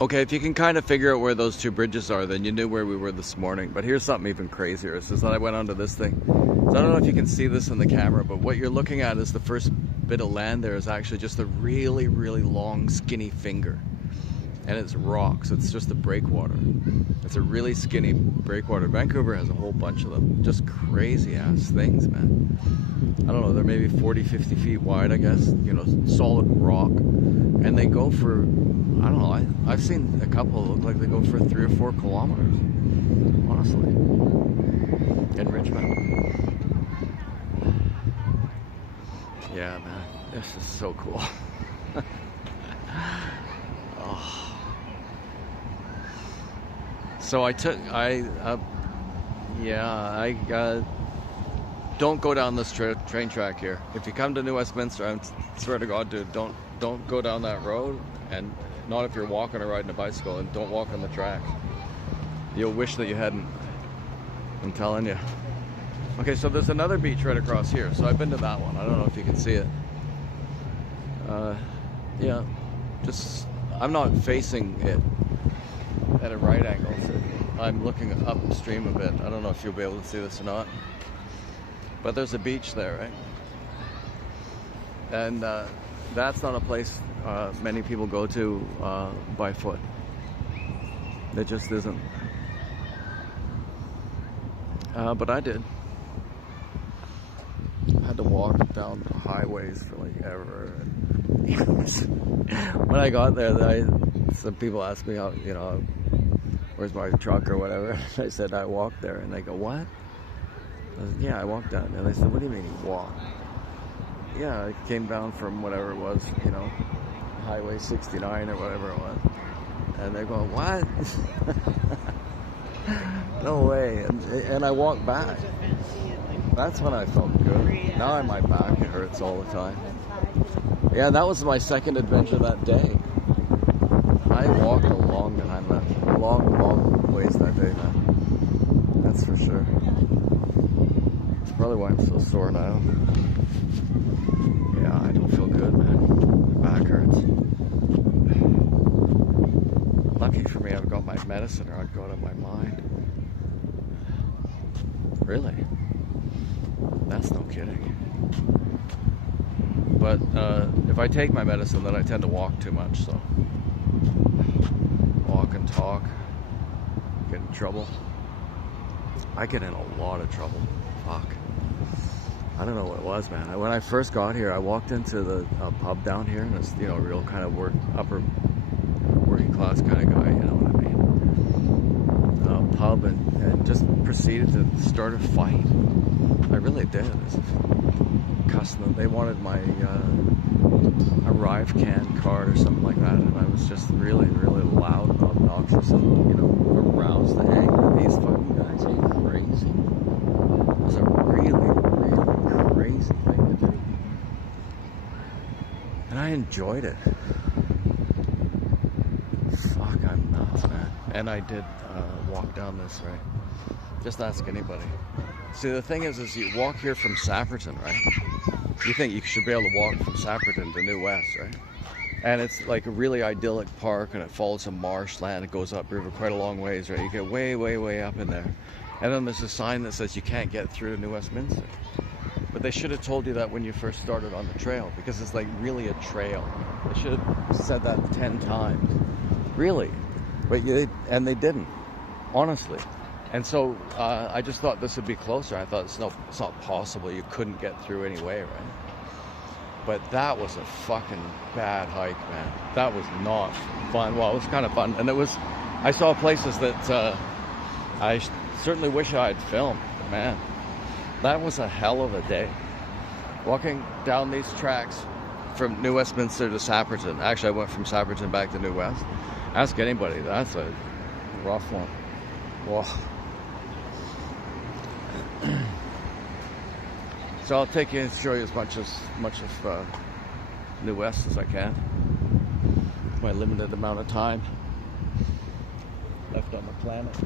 Okay, if you can kind of figure out where those two bridges are, then you knew where we were this morning. But here's something even crazier. It's just that I went onto this thing. So I don't know if you can see this in the camera, but what you're looking at is the first bit of land there is actually just a really, really long, skinny finger. And it's rocks. It's just a breakwater. It's a really skinny breakwater. Vancouver has a whole bunch of them. Just crazy ass things, man. I don't know, they're maybe 40, 50 feet wide, I guess. You know, solid rock. And they go for, I don't know, I've seen a couple that look like they go for 3 or 4 kilometers. Honestly. In Richmond. Yeah, man. This is so cool. Oh. So don't go down this train track here. If you come to New Westminster, I swear to God, dude, don't go down that road, and not if you're walking or riding a bicycle, and don't walk on the track. You'll wish that you hadn't. I'm telling you. Okay, so there's another beach right across here. So I've been to that one. I don't know if you can see it. Yeah, just I'm not facing it at a right angle. So I'm looking upstream a bit. I don't know if you'll be able to see this or not. But there's a beach there, right? And that's not a place many people go to by foot. It just isn't. But I did. I had to walk down the highways for like ever. When I got there, some people asked me, how, you know, where's my truck or whatever. I said I walked there, and they go, what? I said, yeah, I walked down. And I said, what do you mean you walked? Yeah, I came down from whatever it was, you know, Highway 69 or whatever it was. And they're going, what? No way. And I walked back. That's when I felt good. Now my back hurts all the time. Yeah, that was my second adventure that day. I walked a long time, man. Long ways that day, man. That's for sure. That's probably why I'm so sore now. Yeah, I don't feel good, man. My back hurts. Lucky for me, I've got my medicine, or I'd go out of my mind. Really? That's no kidding. But if I take my medicine, then I tend to walk too much, so walk and talk, get in trouble. I get in a lot of trouble. Fuck. I don't know what it was, man. When I first got here, I walked into the pub down here, and it's, you know, real kind of upper working class kind of guy, you know what I mean? Pub, and just proceeded to start a fight. I really did. Customer, they wanted my Arrive Can card or something like that, and I was just really, really loud and obnoxious, and, you know, aroused the anger of these fucking guys. Are you crazy? It was a really, really crazy thing to do, and I enjoyed it. Fuck, I'm nuts, man. And I did walk down this, right? Just ask anybody. See, the thing is you walk here from Sapperton, right? You think you should be able to walk from Sapperton to New West, right? And it's like a really idyllic park, and it follows some marshland. It goes upriver quite a long ways, right? You get way, way, way up in there. And then there's a sign that says you can't get through to New Westminster. But they should have told you that when you first started on the trail, because it's like really a trail. They should have said that 10 times. Really. But and they didn't, honestly. And so I just thought this would be closer. I thought it's not possible. You couldn't get through anyway, right? But that was a fucking bad hike, man. That was not fun. Well, it was kind of fun. And I saw places that I certainly wish I had filmed. Man, that was a hell of a day. Walking down these tracks from New Westminster to Sapperton. Actually, I went from Sapperton back to New West. Ask anybody. That's a rough one. Whoa. So I'll take you and show you as much of New West as I can. My limited amount of time left on the planet.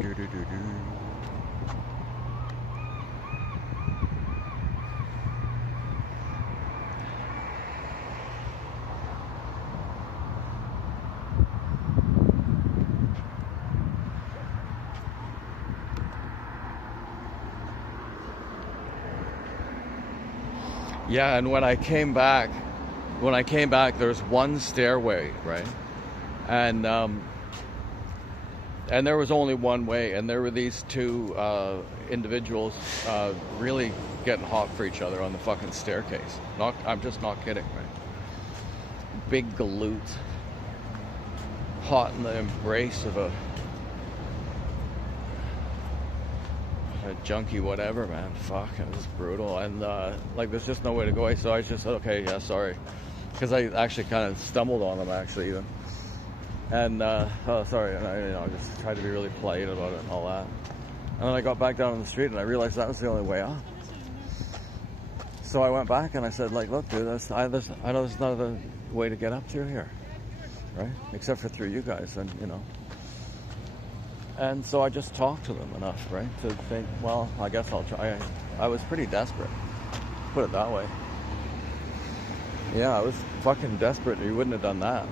Do, do, do, do. Yeah, and when I came back, there's one stairway, right? And there was only one way, and there were these two individuals really getting hot for each other on the fucking staircase. I'm just not kidding, right? Big galoot, hot in the embrace of a junkie, whatever, man. Fuck, it was brutal, and like there's just no way to go. So I just said, okay, yeah, sorry, because I actually kind of stumbled on them actually even. And oh, sorry, and I just tried to be really polite about it and all that. And then I got back down on the street and I realized that was the only way up. So I went back and I said, like, look, dude, I know there's no other way to get up through here, right? Except for through you guys, and you know. And so I just talked to them enough, right, to think, well, I guess I'll try. I was pretty desperate, put it that way. Yeah, I was fucking desperate, or you wouldn't have done that.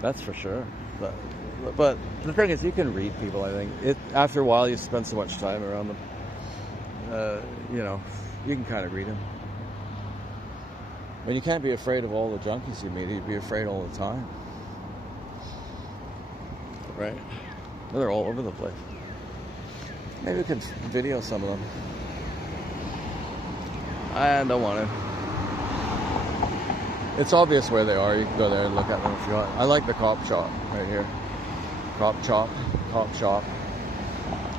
That's for sure. But the thing is, you can read people, I think. After a while, you spend so much time around them, you know, you can kind of read them. And you can't be afraid of all the junkies you meet. You'd be afraid all the time. Right? They're all over the place. Maybe we could video some of them. I don't want to. It's obvious where they are. You can go there and look at them if you want. I like the cop shop right here. Cop shop.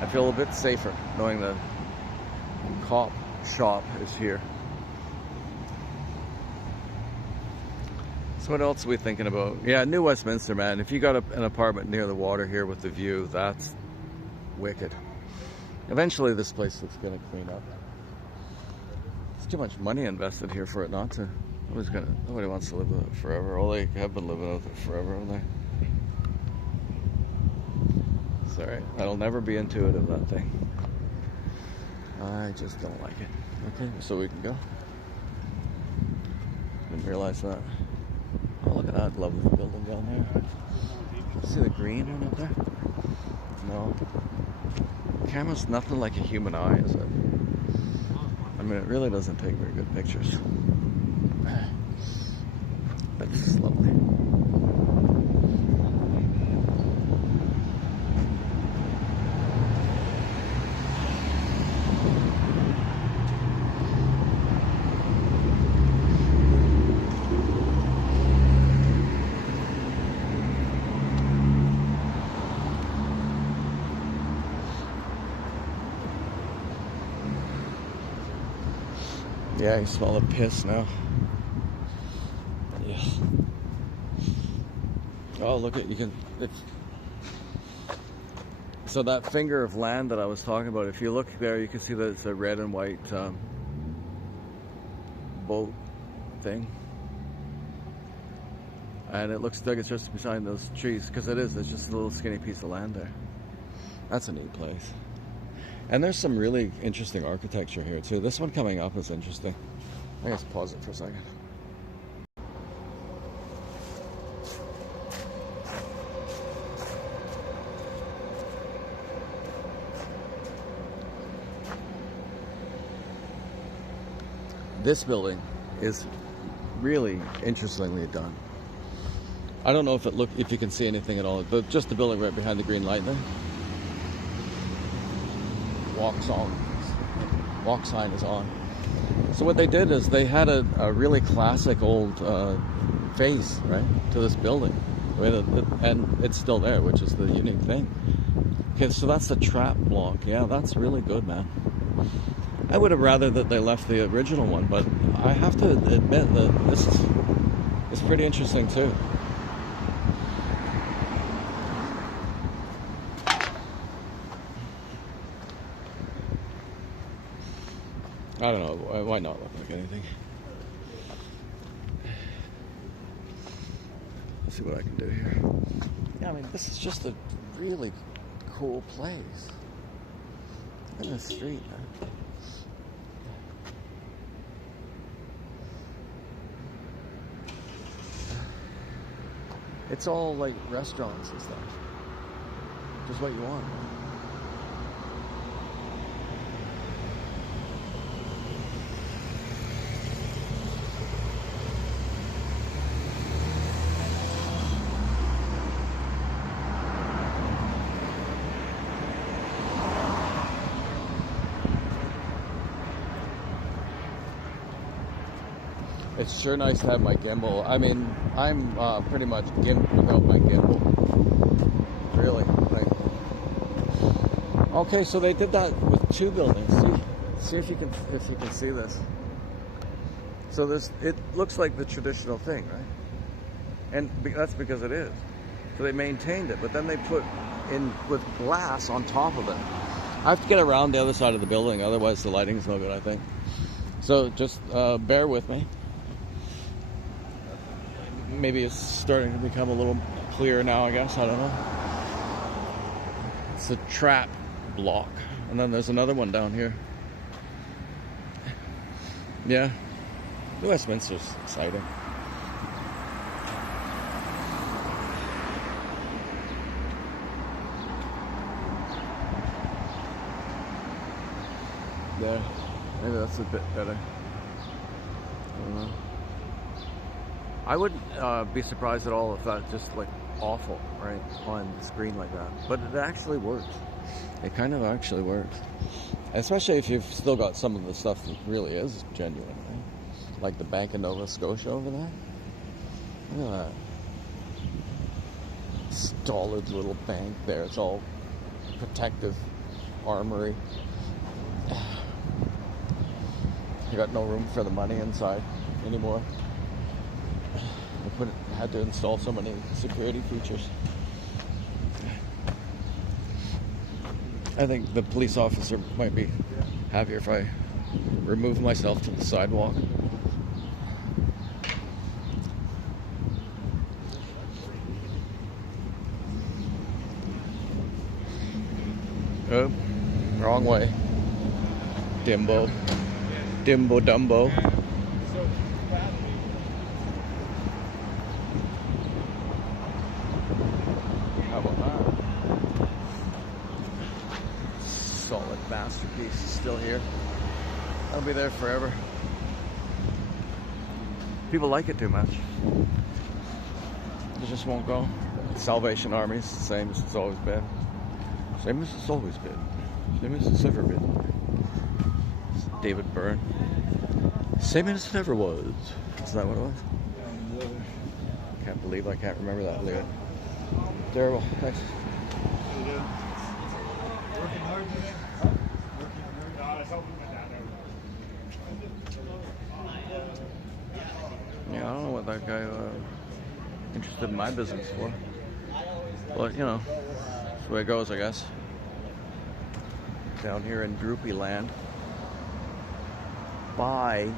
I feel a bit safer knowing the cop shop is here. So what else are we thinking about? Yeah, New Westminster, man. If you got an apartment near the water here with the view, that's wicked. Eventually this place looks going to clean up. There's too much money invested here for it not to. Nobody wants to live with it forever. Well, they have been living with it forever, haven't they? It's alright. I'll never be intuitive, that thing. I just don't like it. Okay, so we can go. Didn't realize that. Oh, look at that lovely building down there. See the green in it there? No. The camera's nothing like a human eye, is it? I mean, it really doesn't take very good pictures. But this is lovely. Yeah, you smell the piss now. Yeah. Oh, look at so that finger of land that I was talking about, if you look there, you can see that it's a red and white boat thing. And it looks like it's just beside those trees, because it is. It's just a little skinny piece of land there. That's a neat place. And there's some really interesting architecture here too. This one coming up is interesting. I guess pause it for a second. This building is really interestingly done. I don't know if you can see anything at all, but just the building right behind the green light there. Walk sign is on. So what they did is they had a really classic old face, right, to this building, and it's still there, which is the unique thing. Okay, so that's the trap block. Yeah, that's really good, man. I would have rather that they left the original one, but I have to admit that this is pretty interesting too. I don't know, why not look like anything? Let's see what I can do here. Yeah, I mean, this is just a really cool place. Look at the street, man. It's all like restaurants and stuff. Just what you want. It's sure nice to have my gimbal. I mean, I'm pretty much gimped without my gimbal. Really. Like, okay, so they did that with 2 buildings. See if you can see this. So it looks like the traditional thing, right? And that's because it is. So they maintained it, but then they put in with glass on top of it. I have to get around the other side of the building, otherwise the lighting's no good, I think. So just bear with me. Maybe it's starting to become a little clearer now, I guess. I don't know. It's a trap block. And then there's another one down here. Yeah. Westminster's exciting. There. Maybe that's a bit better. I don't know. I wouldn't be surprised at all if that just like awful, right, on the screen like that. But it actually works. It kind of actually works. Especially if you've still got some of the stuff that really is genuine, right? Like the Bank of Nova Scotia over there. Look at that. Stolid little bank there. It's all protective armory. You got no room for the money inside anymore. Had to install so many security features. I think the police officer might be happier if I remove myself to the sidewalk. Oh, wrong way. Dimbo. Dimbo Dumbo. How about that? Solid masterpiece is still here. I'll be there forever. People like it too much. They just won't go. Salvation Army's the same as it's always been. Same as it's always been. Same as it's ever been. It's David Byrne. Same as it ever was. Is that what it was? Can't believe I can't remember that lyric. Terrible. Thanks. How you doing? Working hard today? Huh? Working hard? No, I was helping my dad out. Yeah, I don't know what that guy interested in my business for. But, you know, that's the way it goes, I guess. Down here in Droopy Land. Bye.